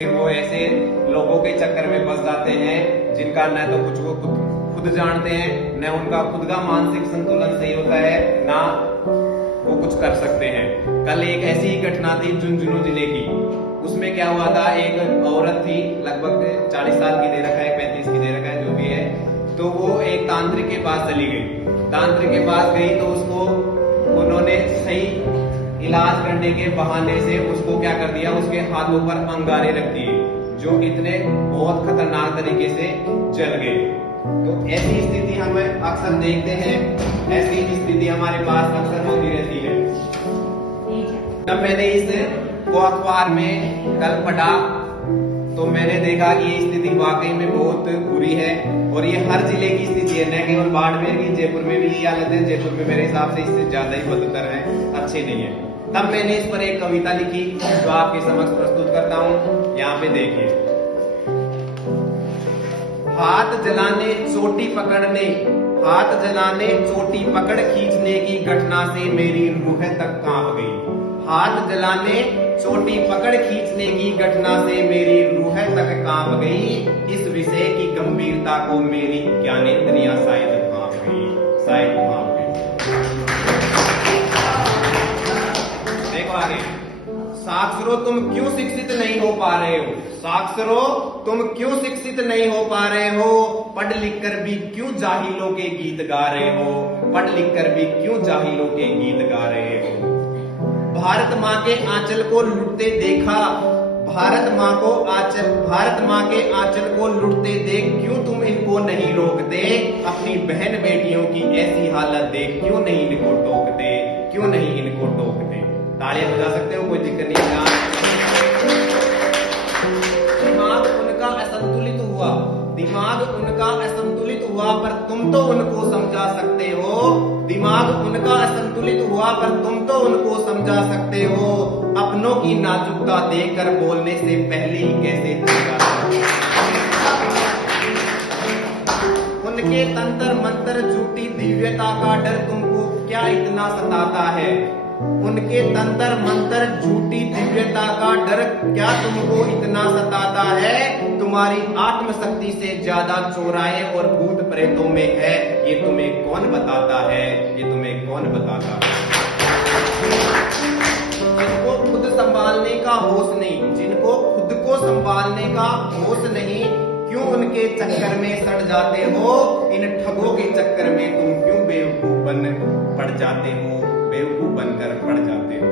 वो ऐसे लोगों के चक्कर में फंस जाते हैं जिनका न तो कुछ वो खुद जानते हैं, न उनका खुद का मानसिक संतुलन सही होता है, ना वो कुछ कर सकते हैं। कल एक ऐसी ही घटना थी झुंझुनू जिले की। उसमें क्या हुआ था, एक औरत थी, लगभग 40 साल की दे रखा है, 35 की दे रखा है, जो भी है। तो वो एक तांत्रिक के पास चली गई। तांत्रिक के पास गई तो उसको उन्होंने सही इलाज करने के बहाने से उसको क्या कर दिया, उसके हाथों पर अंगारे रख दिए जो इतने बहुत खतरनाक तरीके से जल गए। तो ऐसी स्थिति हम अक्सर देखते हैं, ऐसी स्थिति हमारे पास अक्सर होती रहती है। जब मैंने इस को अखबार में कल पढ़ा तो मैंने देखा कि ये स्थिति वाकई में बहुत बुरी है और ये हर जिले की स्थिति है, न केवल बाड़मेर की। जयपुर में भी यही हालत है। जयपुर में मेरे हिसाब से इससे ज्यादा ही बदतर है, अच्छे नहीं है। तब मैंने इस पर एक कविता लिखी जो आपके समक्ष प्रस्तुत करता हूं। यहाँ पे देखिए, हाथ जलाने चोटी पकड़ने, हाथ जलाने चोटी पकड़ खींचने की घटना से मेरी रूह तक कांप गई। हाथ जलाने चोटी पकड़ खींचने की घटना से मेरी रूह तक कांप गई। इस विषय की गंभीरता को मेरी ज्ञानेंद्रियां शायद कांप गई, शायद कांप गई। देखो आगे, साक्षरों तुम क्यों शिक्षित नहीं हो पा रहे हो? साक्षरों तुम क्यों शिक्षित नहीं हो पा रहे हो? पढ़ लिख कर भी क्यों जाहिलों के गीत गा रहे हो? पढ़ लिख कर भी क्यों जाहिलों के गीत गा रहे हो? भारत माँ के आंचल को लुटते देखा, भारत माँ के आंचल को लुटते देख क्यों तुम इनको नहीं रोकते? अपनी बहन बेटियों की ऐसी हालत देख क्यों नहीं इनको टोकते? क्यों नहीं इनको टोकते? तालियां बजा सकते हो, कोई दिक्कत नहीं है। दिमाग उनका असंतुलित हुआ, दिमाग उनका असंतुलित हुआ, पर तुम तो उनको समझा सकते हो। दिमाग उनका असंतुलित हुआ, पर तुम तो उनको समझा सकते हो। अपनों की नाजुकता देखकर बोलने से पहले ही कैसे उनके तंत्र मंत्र झूठी दिव्यता का डर तुमको क्या इतना सताता है? उनके तंत्र मंत्र झूठी दिव्यता का डर क्या तुमको इतना सताता है? तुम्हारी आत्मशक्ति से ज्यादा चौराहे और भूत प्रेतों में है, ये तुम्हें कौन बताता है? ये तुम्हें कौन बताता है? जिनको खुद संभालने का होश नहीं, जिनको खुद को संभालने का होश नहीं, क्यों उनके चक्कर में सड़ जाते हो? इन ठगों के चक्कर में तुम क्यों बेवकूफ बन पड़ जाते हो? बेवकूफ बनकर पड़ जाते हो।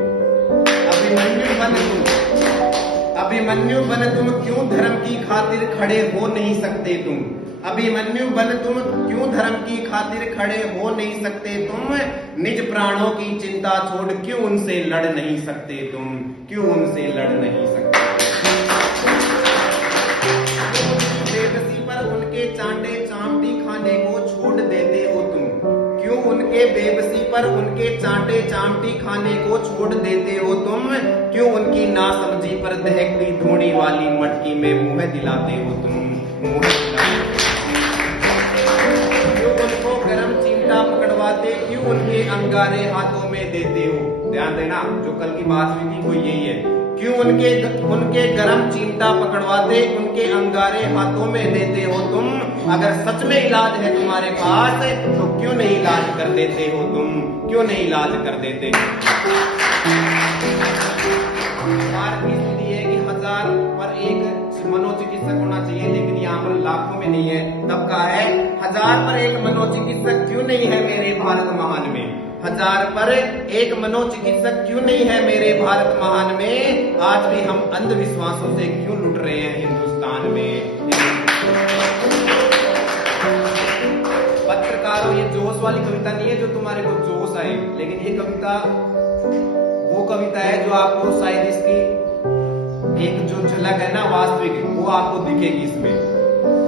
अभिमन्यु बन तुम क्यों धर्म की खातिर खड़े हो नहीं सकते तुम? अभिमन्यु बन तुम क्यों धर्म की खातिर खड़े हो नहीं सकते तुम? निज प्राणों की चिंता छोड़ क्यों उनसे लड़ नहीं सकते तुम? क्यों उनसे लड़ नहीं सकते? बेबसी पर उनके चांटे चामटी खाने को छोड़ देते हो तुम? क्यों उनके बेबसी पर उनके चांटे चामटी खाने को छोड़ देते हो तुम? क्यों उनकी नासमझी पर दहकती धूणी वाली मटकी में मुंह दिलाते हो तुम? क्यों उनको गरम चिमटा पकड़वाते, क्यों उनके अंगारे हाथों में देते हो? ध्यान देना, जो कल की बात हुई थी वो यही है। क्यों उनके गरम चिमटा पकड़वाते, उनके अंगारे हाथों में देते हो तुम? अगर सच में इलाज है तुम्हारे पास तो क्यों नहीं इलाज कर देते हो तुम? क्यों नहीं इलाज कर देते? भारत की स्थिति है कि 1000 पर एक मनोचिकित्सक होना चाहिए, लेकिन यहाँ पर लाखों में नहीं है। तब का है 1000 पर एक मनोचिकित्सक क्यों नहीं है मेरे भारत महान में? 1000 पर एक मनोचिकित्सक क्यों नहीं है मेरे भारत महान में? आज भी हम अंधविश्वासों से क्यों लुट रहे हैं हिंदुस्तान में? पत्रकारों, ये जोश वाली कविता नहीं है जो तुम्हारे को जोश आए, लेकिन ये कविता वो कविता है जो आपको शायद इसकी एक जो झलक है ना वास्तविक, वो आपको दिखेगी इसमें।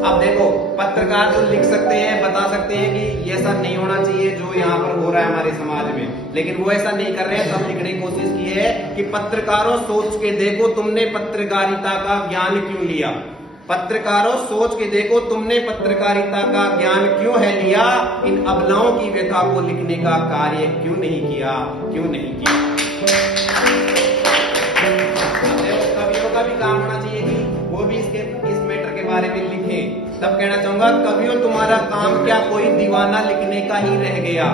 अब देखो, पत्रकार तो लिख सकते हैं, बता सकते हैं कि ऐसा नहीं होना चाहिए जो यहाँ पर हो रहा है हमारे समाज में, लेकिन वो ऐसा नहीं कर रहे हैं। तब लिखने की कोशिश की है कि पत्रकारों सोच के देखो, तुमने पत्रकारिता का ज्ञान क्यों लिया? पत्रकारों सोच के देखो, तुमने पत्रकारिता का ज्ञान क्यों है लिया? इन अबलाओं की व्यथा को लिखने का कार्य क्यों नहीं किया? क्यों नहीं किया? कवियों का भी काम होना चाहिए कि बारे में लिखे, तब कहना चाहूंगा कवियों तुम्हारा काम क्या कोई दीवाना लिखने का ही रह गया।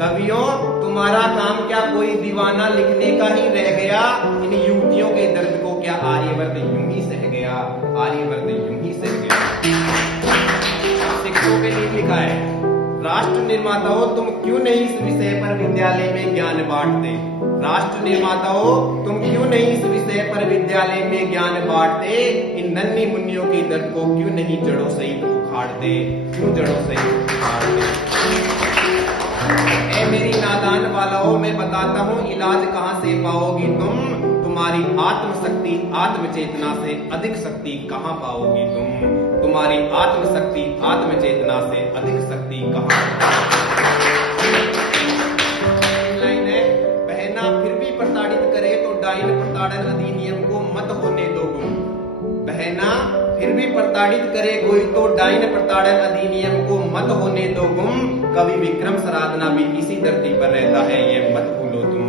कवियों तुम्हारा काम क्या कोई दीवाना लिखने का ही रह गया। इन युवतियों के दर्द को क्या आर्यवर्त यूं ही सह गया, आर्यवर्त यूं ही सह गया। शिक्षकों के लिए लिखा है, राष्ट्र निर्माताओं तुम क्यों नहीं इस विषय पर विद्यालय में ज्ञान बांटते। राष्ट्र निर्माताओं तुम क्यों नहीं इस विषय पर विद्यालय में ज्ञान बांटते। इन नन्ही मुन्नियों के दर्द को क्यों नहीं जड़ों सहित उखाड़ते, क्यों जड़ों सहित उखाड़ते। ए मेरी नादान वालाओ मैं बताता हूँ इलाज कहाँ से पाओगी तुम। तुम्हारी आत्मशक्ति आत्मचेतना से अधिक शक्ति कहाँ पाओगी तुम। तुम्हारी आत्मशक्ति आत्मचेतना से अधिक शक्ति कहाँ। लाइन है, बहना फिर भी प्रताड़ित करे तो डाइन प्रताड़न अधिनियम को मत होने दो गुम। बहना फिर भी प्रताड़ित करे कोई तो डाइन प्रताड़न अधिनियम को मत होने दो गुम। कवि विक्रम सराधना भी इसी धरती पर रहता है, ये मत भूलो तुम।